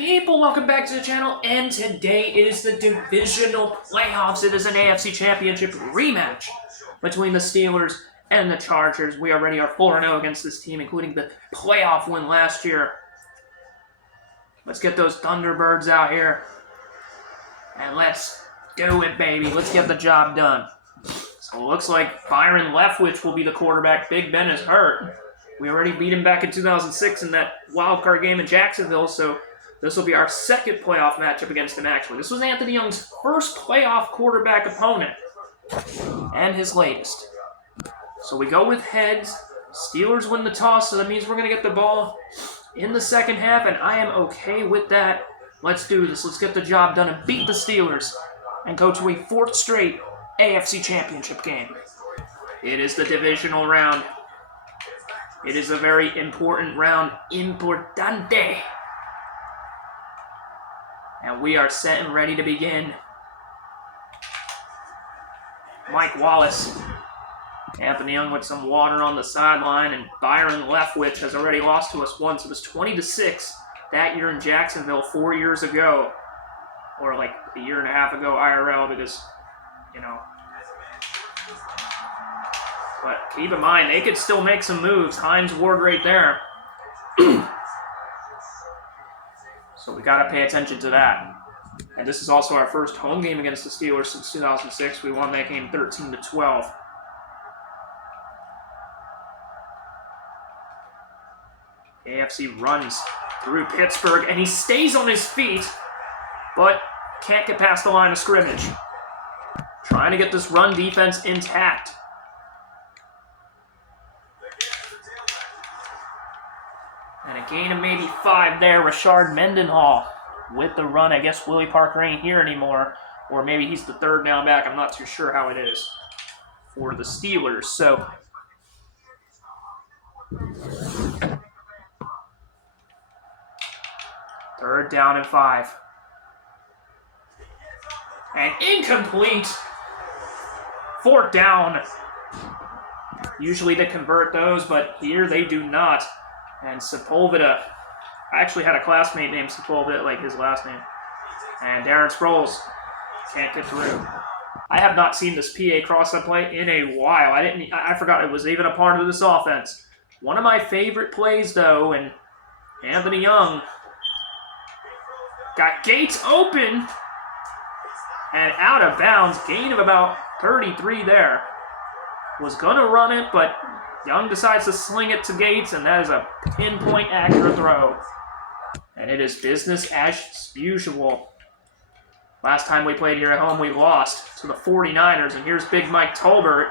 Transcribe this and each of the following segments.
People, welcome back to the channel, and today it is the divisional playoffs. It is an AFC Championship rematch between the Steelers and the Chargers. We already are 4-0 against this team, including the playoff win last year. Let's get those Thunderbirds out here, and let's do it, baby. Let's get the job done. So it looks like Byron Leftwich will be the quarterback. Big Ben is hurt. We already beat him back in 2006 in that wildcard game in Jacksonville, so this will be our second playoff matchup against him, actually. This was Anthony Young's first playoff quarterback opponent, and his latest. So we go with heads. Steelers win the toss, so that means we're going to get the ball in the second half, and I am okay with that. Let's do this. Let's get the job done and beat the Steelers and go to a fourth straight AFC Championship game. It is the divisional round. It is a very important round. Importante. And we are set and ready to begin. Mike Wallace. Anthony Young with some water on the sideline, and Byron Leftwich has already lost to us once. It was 20-6 that year in Jacksonville 4 years ago. Or like a year and a half ago IRL, because, you know. But keep in mind, they could still make some moves. Hines Ward right there. So we got to pay attention to that. And this is also our first home game against the Steelers since 2006. We won that game 13-12. AFC runs through Pittsburgh, and he stays on his feet, but can't get past the line of scrimmage. Trying to get this run defense intact. And a gain of maybe 5 there. Rashard Mendenhall with the run. I guess Willie Parker ain't here anymore. Or maybe he's the third down back. I'm not too sure how it is for the Steelers. So third down and 5. And incomplete. Fourth down. Usually they convert those, but here they do not. And Sepulveda, I actually had a classmate named Sepulveda, like his last name. And Darren Sproles can't get through. I have not seen this PA cross-up play in a while. I forgot it was even a part of this offense. One of my favorite plays, though, and Anthony Young got Gates open and out of bounds. Gain of about 33 there. Was going to run it, but Young decides to sling it to Gates, and that is a pinpoint accurate throw. And it is business as usual. Last time we played here at home, we lost to the 49ers, and here's Big Mike Tolbert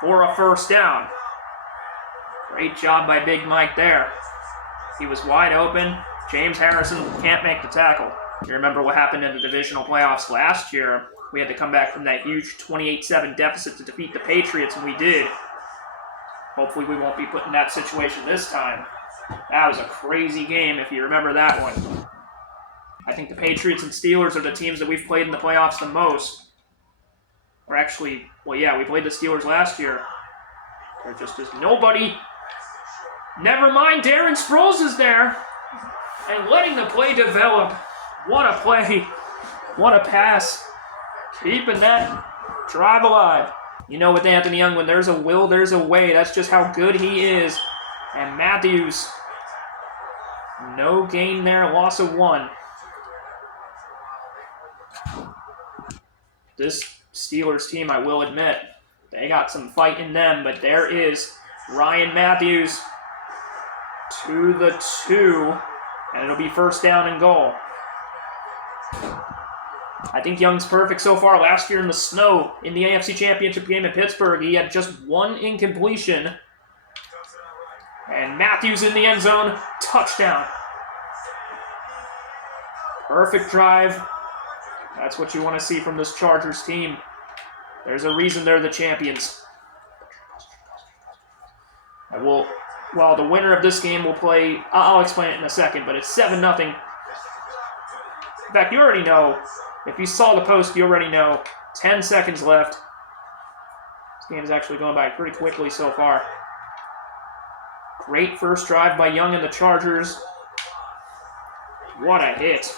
for a first down. Great job by Big Mike there. He was wide open. James Harrison can't make the tackle. You remember what happened in the divisional playoffs last year? We had to come back from that huge 28-7 deficit to defeat the Patriots, and we did. Hopefully we won't be put in that situation this time. That was a crazy game, if you remember that one. I think the Patriots and Steelers are the teams that we've played in the playoffs the most. Or actually, well, yeah, we played the Steelers last year. There just is nobody. Never mind, Darren Sproles is there. And letting the play develop. What a play. What a pass. Keeping that drive alive. You know, with Anthony Young, when there's a will, there's a way. That's just how good he is. And Matthews, no gain there, loss of 1. This Steelers team, I will admit, they got some fight in them, but there is Ryan Matthews to the 2, and it'll be first down and goal. I think Young's perfect so far. Last year in the snow in the AFC Championship game in Pittsburgh, he had just 1 incompletion. And Matthews in the end zone, touchdown. Perfect drive. That's what you want to see from this Chargers team. There's a reason they're the champions. Well, the winner of this game will play, I'll explain it in a second, but it's 7-0. In fact, you already know. If you saw the post, you already know. 10 seconds left. This game is actually going by pretty quickly so far. Great first drive by Young and the Chargers. What a hit.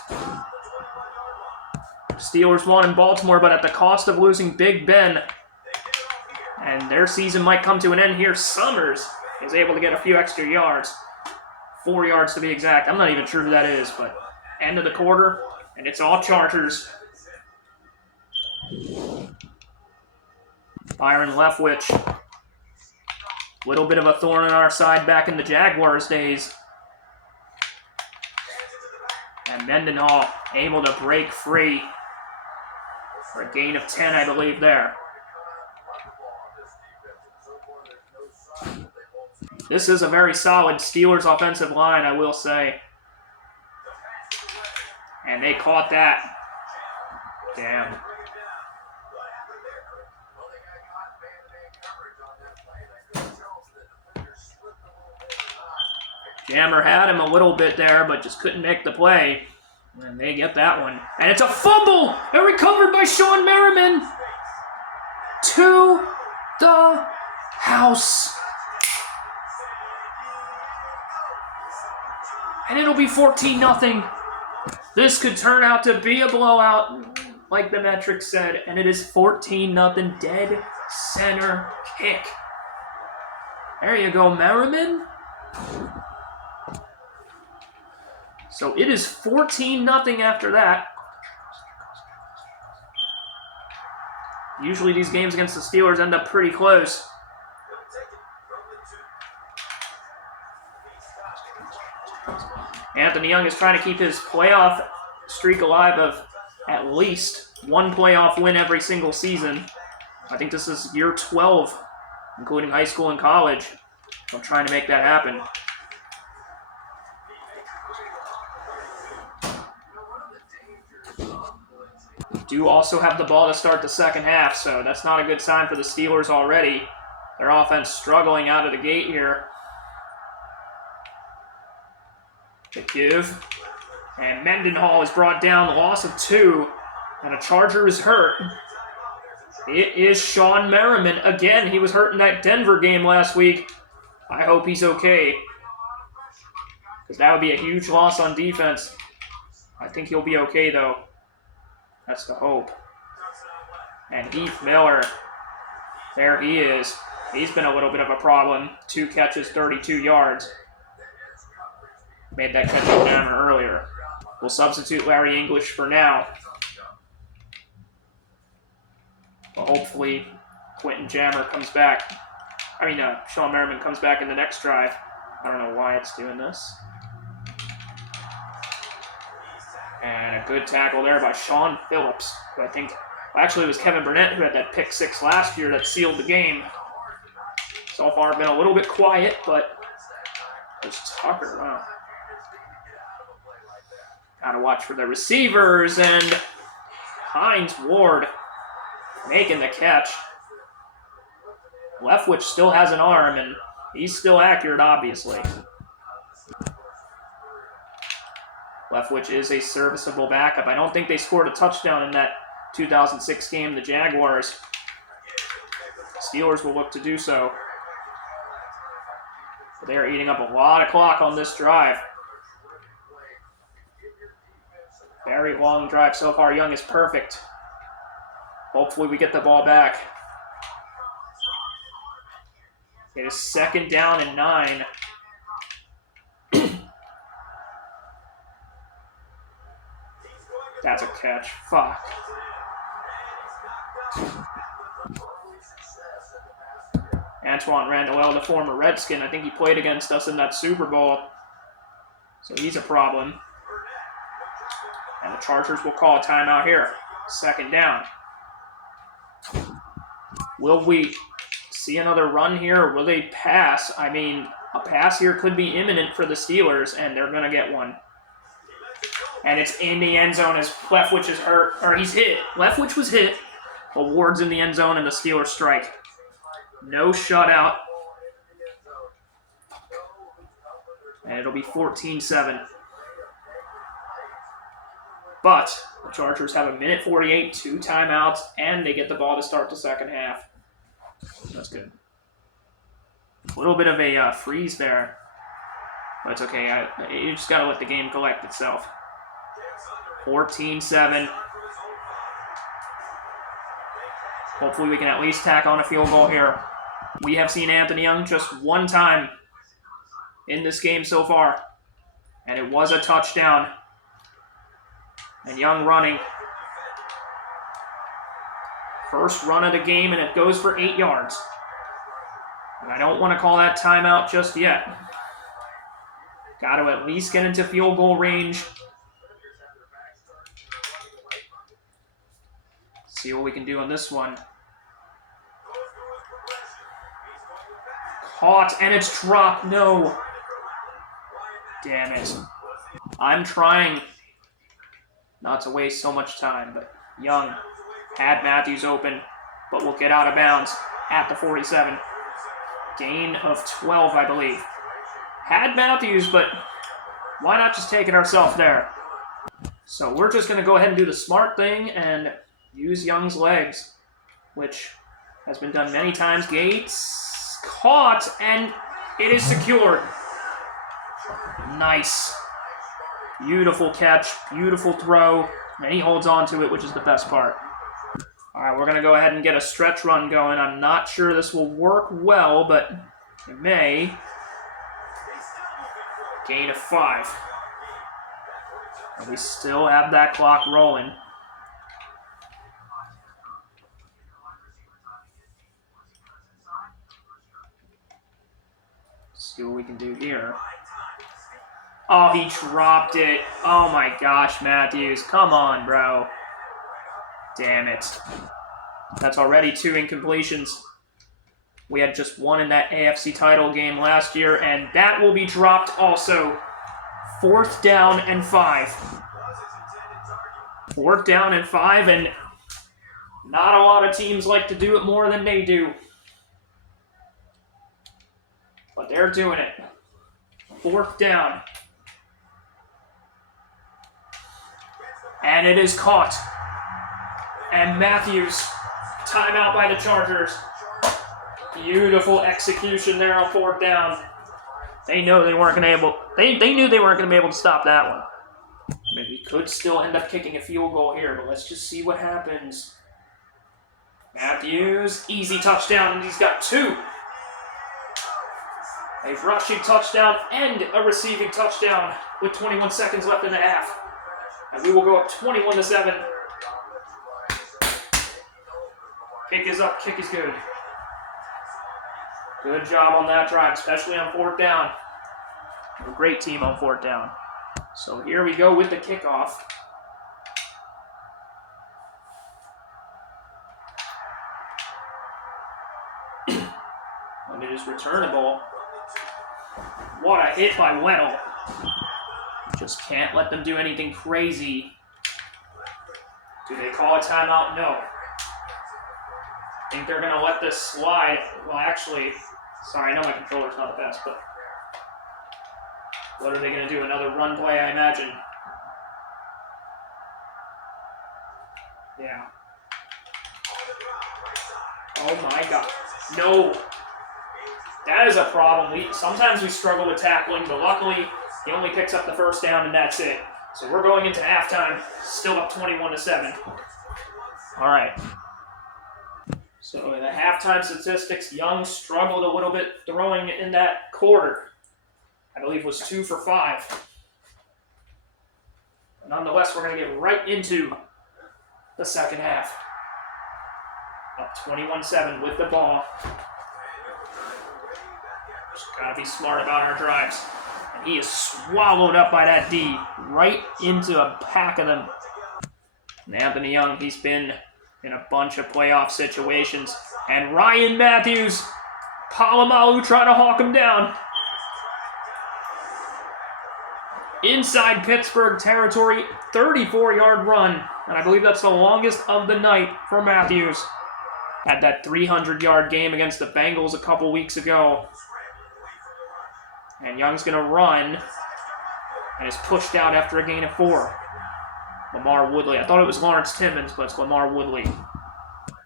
Steelers won in Baltimore, but at the cost of losing Big Ben. And their season might come to an end here. Summers is able to get a few extra yards. 4 yards to be exact. I'm not even sure who that is, but end of the quarter, and it's all Chargers. Byron Leftwich. Little bit of a thorn in our side back in the Jaguars days. And Mendenhall able to break free for a gain of 10, I believe, there. This is a very solid Steelers offensive line, I will say. And they caught that. Damn. Jammer had him a little bit there, but just couldn't make the play. And they get that one. And it's a fumble! And recovered by Sean Merriman! To the house. And it'll be 14-0. This could turn out to be a blowout, like the metric said. And it is 14-0, dead center kick. There you go, Merriman. So it is 14-0 after that. Usually these games against the Steelers end up pretty close. Anthony Young is trying to keep his playoff streak alive of at least one playoff win every single season. I think this is year 12, including high school and college, of trying to make that happen. Do also have the ball to start the second half, so that's not a good sign for the Steelers already. Their offense struggling out of the gate here. To give. And Mendenhall is brought down, the loss of 2, and a Charger is hurt. It is Sean Merriman. Again, he was hurt in that Denver game last week. I hope he's okay, because that would be a huge loss on defense. I think he'll be okay, though. That's the hope. And Heath Miller, there he is. He's been a little bit of a problem. 2 catches, 32 yards. Made that catch on Jammer earlier. We'll substitute Larry English for now. But hopefully Quentin Jammer comes back. Sean Merriman comes back in the next drive. I don't know why it's doing this. And a good tackle there by Sean Phillips, who I think, actually it was Kevin Burnett who had that pick 6 last year that sealed the game. So far been a little bit quiet, but there's Tucker, wow. Gotta watch for the receivers, and Hines Ward making the catch. Leftwich still has an arm, and he's still accurate, obviously. Leftwich is a serviceable backup. I don't think they scored a touchdown in that 2006 game, the Jaguars. Steelers will look to do so. But they are eating up a lot of clock on this drive. Very long drive so far. Young is perfect. Hopefully we get the ball back. It is 2nd down and 9. That's a catch. Fuck. Antoine Randall, the former Redskin. I think he played against us in that Super Bowl. So he's a problem. And the Chargers will call a timeout here. 2nd down. Will we see another run here, or will they pass? I mean, a pass here could be imminent for the Steelers, and they're going to get one. And it's in the end zone as Leftwich is hurt, or he's hit. Leftwich was hit. But Ward's in the end zone, and the Steelers strike. No shutout. And it'll be 14-7. But the Chargers have 1:48, 2 timeouts, and they get the ball to start the second half. That's good. A little bit of a freeze there. But it's okay. You just got to let the game collect itself. 14-7. Hopefully we can at least tack on a field goal here. We have seen Anthony Young just one time in this game so far, and it was a touchdown. And Young running. First run of the game, and it goes for 8 yards. And I don't want to call that timeout just yet. Got to at least get into field goal range. See what we can do on this one. Caught, and it's dropped. No. Damn it. I'm trying not to waste so much time, but Young had Matthews open, but will get out of bounds at the 47. Gain of 12, I believe. Had Matthews, but why not just take it ourselves there? So we're just going to go ahead and do the smart thing and use Young's legs, which has been done many times. Gates caught, and it is secured. Nice. Beautiful catch, beautiful throw, and he holds on to it, which is the best part. All right, we're going to go ahead and get a stretch run going. I'm not sure this will work well, but it may. Gain of 5. And we still have that clock rolling. Let's see what we can do here. Oh, he dropped it. Oh my gosh, Matthews. Come on, bro. Damn it. That's already 2 incompletions. We had just 1 in that AFC title game last year, and that will be dropped also. 4th down and 5. 4th down and 5, and not a lot of teams like to do it more than they do. But they're doing it. 4th down. And it is caught. And Matthews, timeout by the Chargers. Beautiful execution there on 4th down. They know they weren't going to able. They knew they weren't going to be able to stop that one. Maybe could still end up kicking a field goal here, but let's just see what happens. Matthews, easy touchdown, and he's got 2. A rushing touchdown and a receiving touchdown with 21 seconds left in the half. And we will go up 21-7. Kick is up, kick is good. Good job on that drive, especially on 4th down. A great team on 4th down. So here we go with the kickoff. And it is returnable. What a hit by Weddle. Just can't let them do anything crazy. Do they call a timeout? No. Think they're going to let this slide. Well, actually, sorry, I know my controller's not the best, but what are they going to do? Another run play, I imagine. Yeah. Oh my God. No. That is a problem. Sometimes we struggle with tackling, but luckily he only picks up the 1st down and that's it. So we're going into halftime, still up 21-7. All right. So in the halftime statistics, Young struggled a little bit throwing in that quarter. I believe was 2 for 5. But nonetheless, we're going to get right into the second half. Up 21-7 with the ball. Just got to be smart about our drives. And he is swallowed up by that D right into a pack of them. And Anthony Young, he's been in a bunch of playoff situations. And Ryan Matthews, Polamalu trying to hawk him down. Inside Pittsburgh territory, 34-yard run. And I believe that's the longest of the night for Matthews. Had that 300-yard game against the Bengals a couple weeks ago. And Young's going to run. And is pushed out after a gain of 4. Lamar Woodley. I thought it was Lawrence Timmons, but it's Lamar Woodley.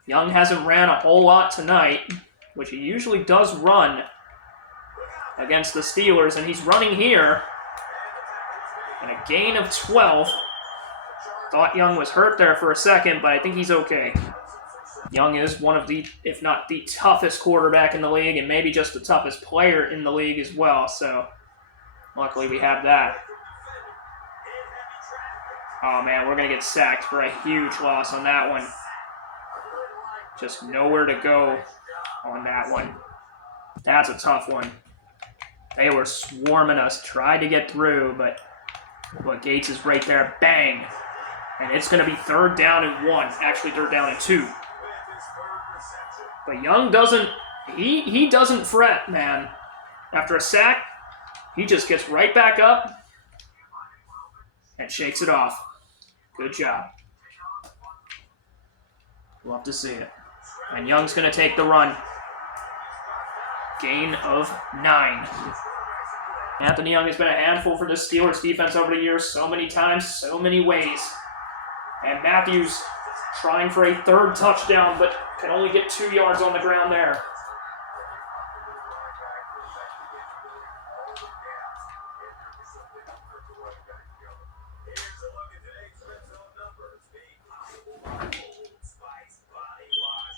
Young hasn't ran a whole lot tonight, which he usually does run against the Steelers, and he's running here. And a gain of 12. Thought Young was hurt there for a second, but I think he's okay. Young is one of the, if not the toughest quarterback in the league, and maybe just the toughest player in the league as well, so luckily we have that. Oh man, we're going to get sacked for a huge loss on that one. Just nowhere to go on that one. That's a tough one. They were swarming us, tried to get through, but Gates is right there. Bang! And it's going to be 3rd down and 1. Actually, 3rd down and 2. But Young doesn't, he doesn't fret, man. After a sack, he just gets right back up and shakes it off. Good job. Love to see it. And Young's going to take the run. Gain of 9. Anthony Young has been a handful for the Steelers defense over the years, so many times, so many ways. And Matthews trying for a 3rd touchdown, but can only get 2 yards on the ground there.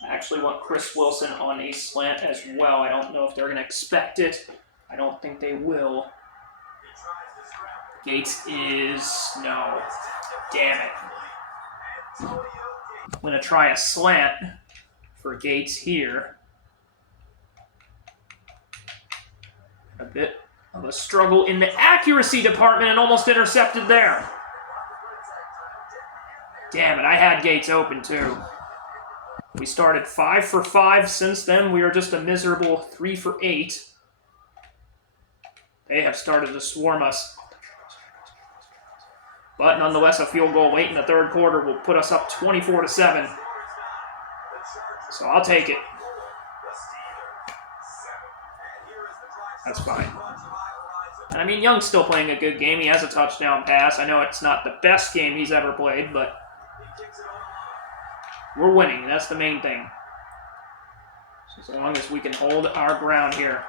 I actually want Chris Wilson on a slant as well. I don't know if they're going to expect it. I don't think they will. Gates is... no. Damn it. I'm going to try a slant for Gates here. A bit of a struggle in the accuracy department and almost intercepted there. Damn it, I had Gates open too. We started 5 for 5. Since then, we are just a miserable 3 for 8. They have started to swarm us. But nonetheless, a field goal late in the 3rd quarter will put us up 24-7. So I'll take it. That's fine. And I mean, Young's still playing a good game. He has a touchdown pass. I know it's not the best game he's ever played, but we're winning. That's the main thing. So as long as we can hold our ground here.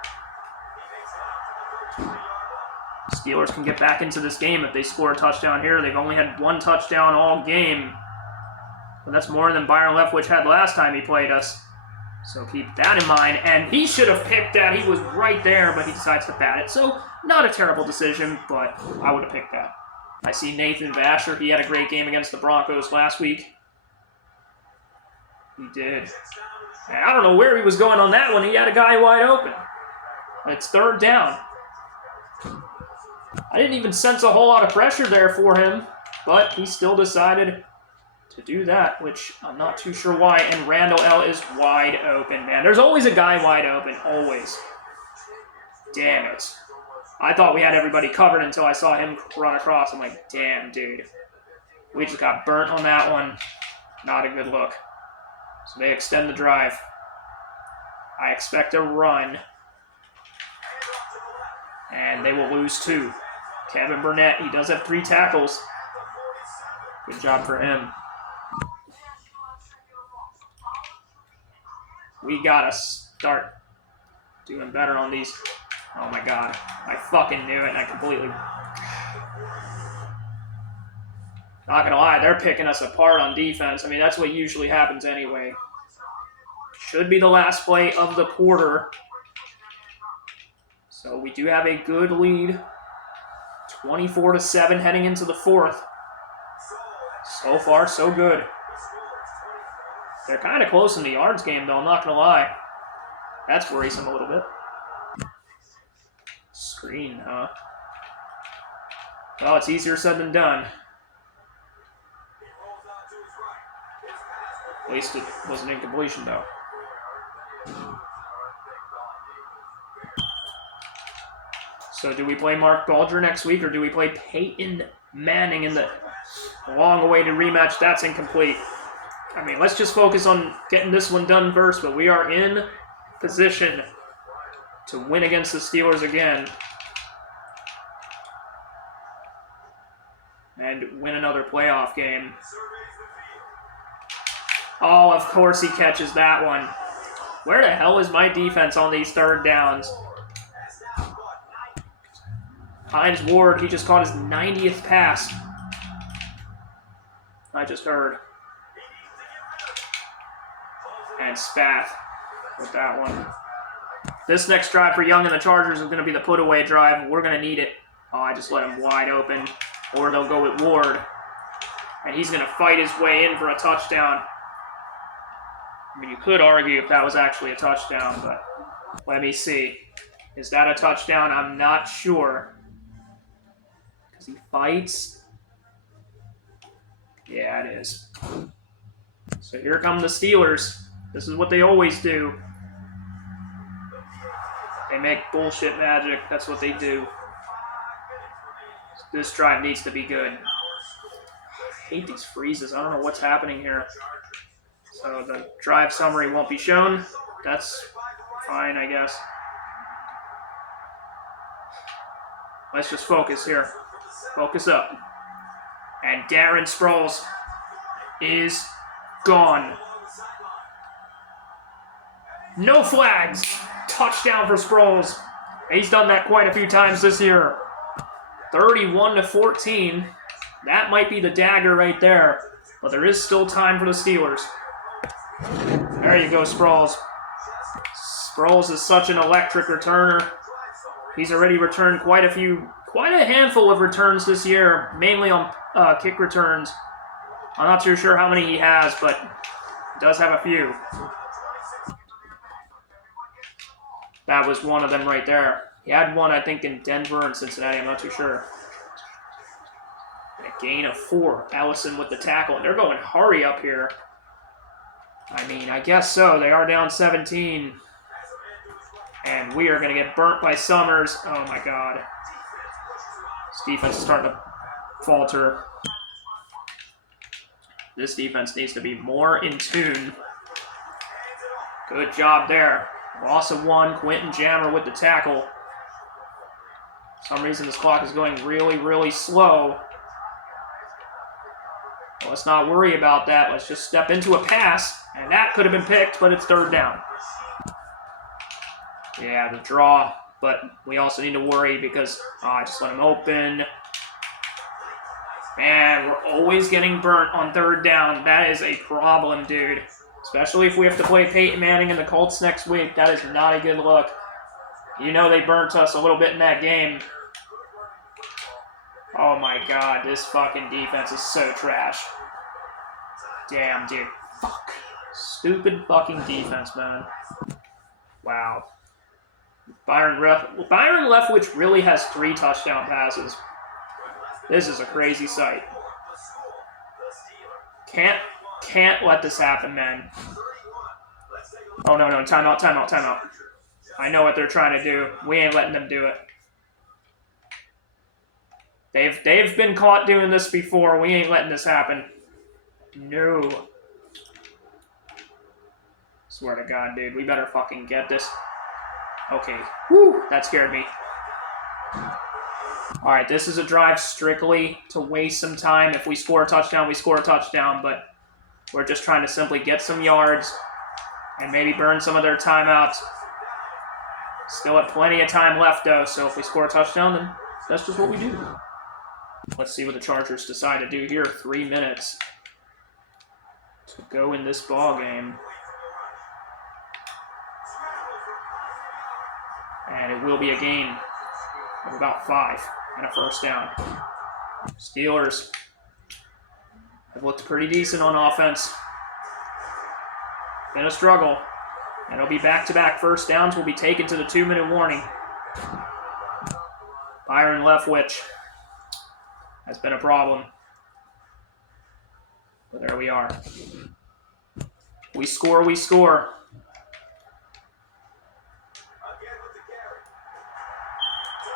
Steelers can get back into this game if they score a touchdown here. They've only had 1 touchdown all game. But that's more than Byron Leftwich had last time he played us. So keep that in mind. And he should have picked that. He was right there, but he decides to bat it. So not a terrible decision, but I would have picked that. I see Nathan Vasher. He had a great game against the Broncos last week. He did. And I don't know where he was going on that one. He had a guy wide open. It's 3rd down. I didn't even sense a whole lot of pressure there for him, but he still decided to do that, which I'm not too sure why. And Randall L. is wide open, man. There's always a guy wide open, always. Damn it. I thought we had everybody covered until I saw him run across. I'm like, damn, dude. We just got burnt on that one. Not a good look. So they extend the drive. I expect a run. And they will lose 2. Kevin Burnett, he does have 3 tackles. Good job for him. We gotta start doing better on these. Oh my god. I fucking knew it and I completely... Not gonna lie, they're picking us apart on defense. I mean, that's what usually happens anyway. Should be the last play of the quarter. So we do have a good lead. 24-7 heading into the 4th. So far, so good. They're kind of close in the yards game, though, I'm not going to lie. That's worrisome a little bit. Screen, huh? Well, it's easier said than done. At least it was an incompletion, though. So do we play Mark Bulger next week, or do we play Peyton Manning in the long-awaited rematch? That's incomplete. I mean, let's just focus on getting this one done first, but we are in position to win against the Steelers again. And win another playoff game. Oh, of course he catches that one. Where the hell is my defense on these 3rd downs? Hines Ward, he just caught his 90th pass. I just heard. And Spath with that one. This next drive for Young and the Chargers is going to be the put-away drive. We're going to need it. Oh, I just let him wide open. Or they'll go with Ward. And he's going to fight his way in for a touchdown. I mean, you could argue if that was actually a touchdown, but let me see. Is that a touchdown? I'm not sure. Because he fights. Yeah, it is. So here come the Steelers. This is what they always do. They make bullshit magic. That's what they do. This drive needs to be good. I hate these freezes. I don't know what's happening here. So the drive summary won't be shown. That's fine, I guess. Let's just focus here. Focus up. And Darren Sproles is gone. No flags. Touchdown for Sproles. He's done that quite a few times this year. 31-14. That might be the dagger right there. But there is still time for the Steelers. There you go, Sproles. Sproles is such an electric returner. He's already returned quite a handful of returns this year, mainly on kick returns. I'm not too sure how many he has, but he does have a few. That was one of them right there. He had one, I think, in Denver and Cincinnati. I'm not too sure. A gain of 4. Allison with the tackle. And they're going hurry up here. I mean, I guess so. They are down 17. And we are going to get burnt by Summers. Oh, my God. This defense is starting to falter. This defense needs to be more in tune. Good job there. Loss of 1. Quentin Jammer with the tackle. For some reason, this clock is going really, really slow. Well, let's not worry about that. Let's just step into a pass. And that could have been picked, but it's third down. Yeah, the draw. But we also need to worry because I just let him open. Man, we're always getting burnt on third down. That is a problem, dude. Especially if we have to play Peyton Manning and the Colts next week. That is not a good look. You know they burnt us a little bit in that game. Oh my God, this fucking defense is so trash. Damn, dude. Fuck. Stupid fucking defense, man. Wow. Byron Leftwich really has 3 touchdown passes. This is a crazy sight. Can't let this happen, man. Oh, no, timeout. I know what they're trying to do. We ain't letting them do it. They've been caught doing this before. We ain't letting this happen. No. Swear to God, dude. We better fucking get this. Okay. Whew. That scared me. Alright, this is a drive strictly to waste some time. If we score a touchdown, we score a touchdown. But we're just trying to simply get some yards and maybe burn some of their timeouts. Still have plenty of time left, though. So if we score a touchdown, then that's just what we do. Let's see what the Chargers decide to do here. 3 minutes to go in this ball game. And it will be a gain of about 5 and a first down. Steelers have looked pretty decent on offense. Been a struggle. And it'll be back-to-back first downs will be taken to the 2-minute warning. Byron Leftwich has been a problem. But there we are. We score.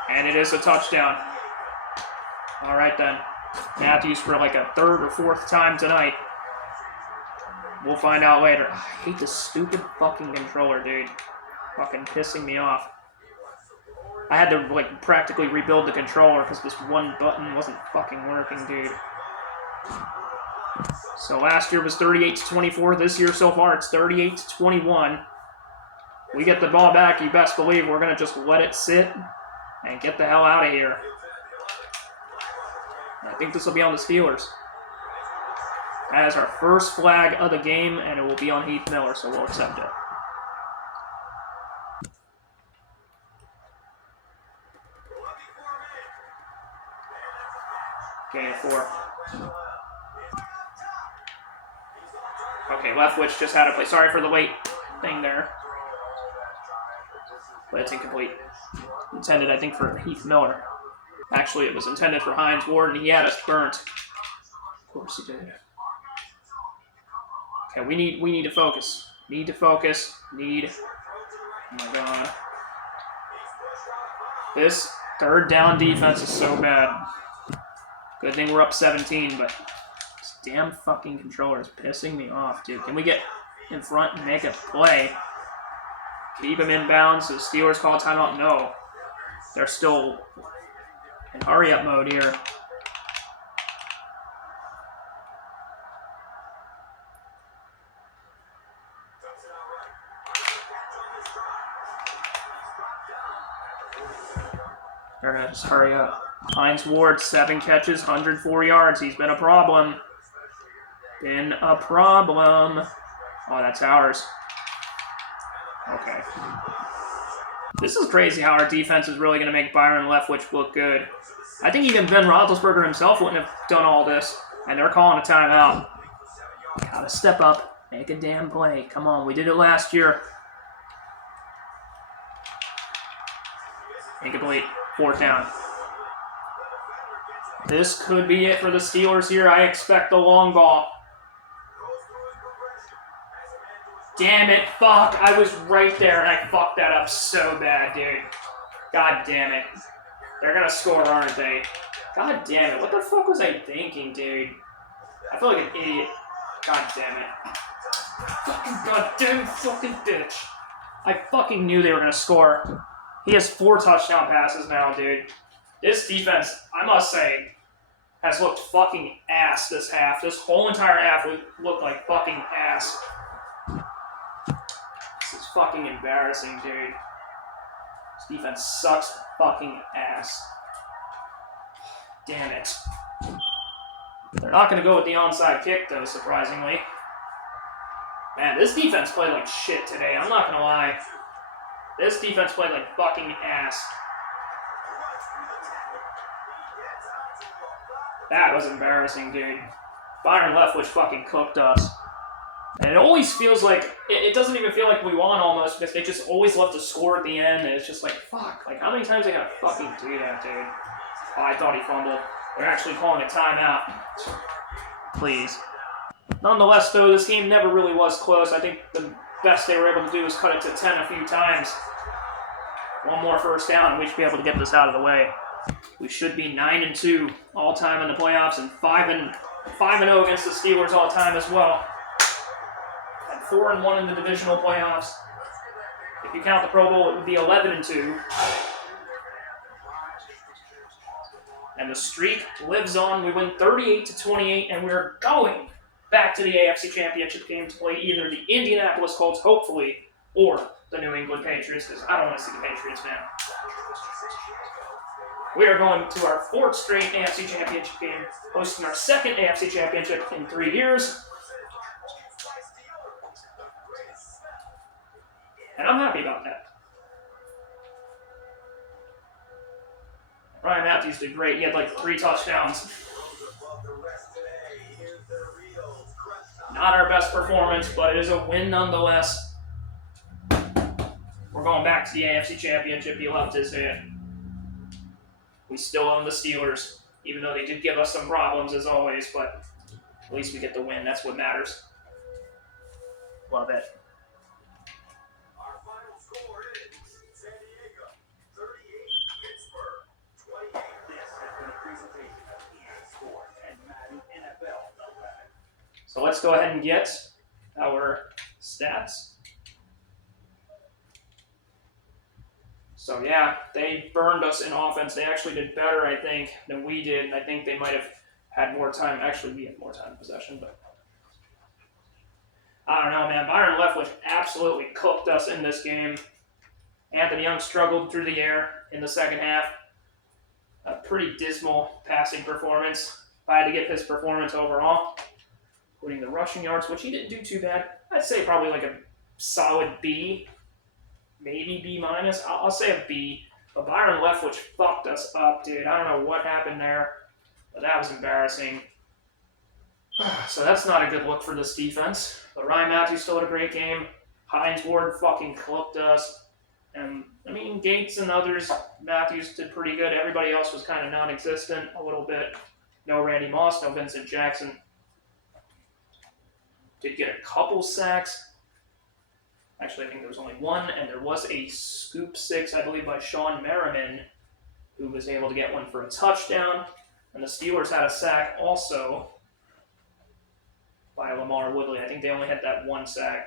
And it is a touchdown. All right, then. Matthews for like a 3rd or 4th time tonight. We'll find out later. I hate this stupid fucking controller, dude. Fucking pissing me off. I had to, like, practically rebuild the controller because this one button wasn't fucking working, dude. So last year was 38-24. This year so far it's 38-21. We get the ball back, you best believe we're going to just let it sit and get the hell out of here. I think this will be on the Steelers. That is our first flag of the game, and it will be on Heath Miller, so we'll accept it. Gain of 4. Okay, Leftwich just had to play. Sorry for the late thing there. But it's incomplete. Intended, I think, for Heath Miller. Actually, it was intended for Hines Ward, and he had us burnt. Of course he did. Okay, we need to focus. Oh my god. This third down defense is so bad. Good thing we're up 17, but this damn fucking controller is pissing me off, dude. Can we get in front and make a play? Keep him in bounds. The Steelers call timeout. No. They're still in hurry-up mode here. They're going to just hurry up. Hines Ward, 7 catches, 104 yards. He's been a problem. Oh, that's ours. Okay. This is crazy how our defense is really going to make Byron Leftwich look good. I think even Ben Roethlisberger himself wouldn't have done all this, and they're calling a timeout. Gotta step up, make a damn play. Come on, we did it last year. Incomplete. 4th down. This could be it for the Steelers here. I expect the long ball. Damn it, fuck. I was right there, and I fucked that up so bad, dude. God damn it. They're gonna score, aren't they? God damn it. What the fuck was I thinking, dude? I feel like an idiot. God damn it. Fucking goddamn fucking bitch. I fucking knew they were gonna score. He has 4 touchdown passes now, dude. This defense, I must say, has looked fucking ass this half. This whole entire half looked like fucking ass. This is fucking embarrassing, dude. This defense sucks fucking ass. Damn it. They're not going to go with the onside kick, though, surprisingly. Man, this defense played like shit today. I'm not going to lie. This defense played like fucking ass. That was embarrassing, dude. Byron Leftwich fucking cooked us. And it always feels like, it doesn't even feel like we won almost, because they just always love to score at the end, and it's just like, fuck. Like, how many times they gotta fucking do that, dude? Oh, I thought he fumbled. They're actually calling a timeout. Please. Nonetheless, though, this game never really was close. I think the best they were able to do was cut it to 10 a few times. One more first down, and we should be able to get this out of the way. We should be 9-2 all time in the playoffs, and 5-0 against the Steelers all time as well. And 4-1 in the divisional playoffs. If you count the Pro Bowl, it would be 11-2. And the streak lives on. We win 38-28, and we're going back to the AFC Championship game to play either the Indianapolis Colts, hopefully, or the New England Patriots, because I don't want to see the Patriots, man. We are going to our 4th straight AFC Championship game, hosting our 2nd AFC Championship in 3 years. And I'm happy about that. Ryan Matthews did great. He had like 3 touchdowns. Not our best performance, but it is a win nonetheless. We're going back to the AFC Championship. He left his head. We still own the Steelers, even though they did give us some problems as always, but at least we get the win. That's what matters. Love it. Our final score is San Diego 38, Pittsburgh 28. This has been a presentation of EA Sports and Madden NFL. So let's go ahead and get our stats. So yeah, they burned us in offense. They actually did better, I think, than we did. And I think they might have had more time. Actually, we had more time in possession, but I don't know, man. Byron Leftwich absolutely cooked us in this game. Anthony Young struggled through the air in the second half. A pretty dismal passing performance, if I had to give his performance overall. including the rushing yards, which he didn't do too bad. I'd say probably like a solid B, maybe B minus. I'll say a B. But Byron Leftwich fucked us up, dude. I don't know what happened there, but that was embarrassing. So that's not a good look for this defense. But Ryan Matthews still had a great game. Hines Ward fucking cooked us. And, I mean, Gates and others, Matthews did pretty good. Everybody else was kind of non-existent a little bit. No Randy Moss, no Vincent Jackson. Did get a couple sacks. Actually, I think there was only one, and there was a scoop six, I believe, by Sean Merriman, who was able to get one for a touchdown. And the Steelers had a sack also by Lamar Woodley. I think they only had that one sack.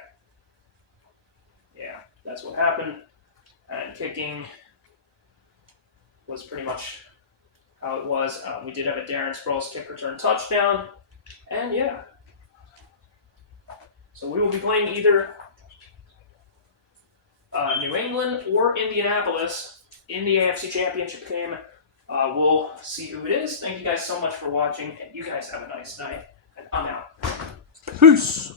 Yeah, that's what happened. And kicking was pretty much how it was. We did have a Darren Sproles kick return touchdown. And yeah. So we will be playing either New England or Indianapolis in the AFC Championship game. We'll see who it is. Thank you guys so much for watching. And you guys have a nice night. And I'm out. Peace.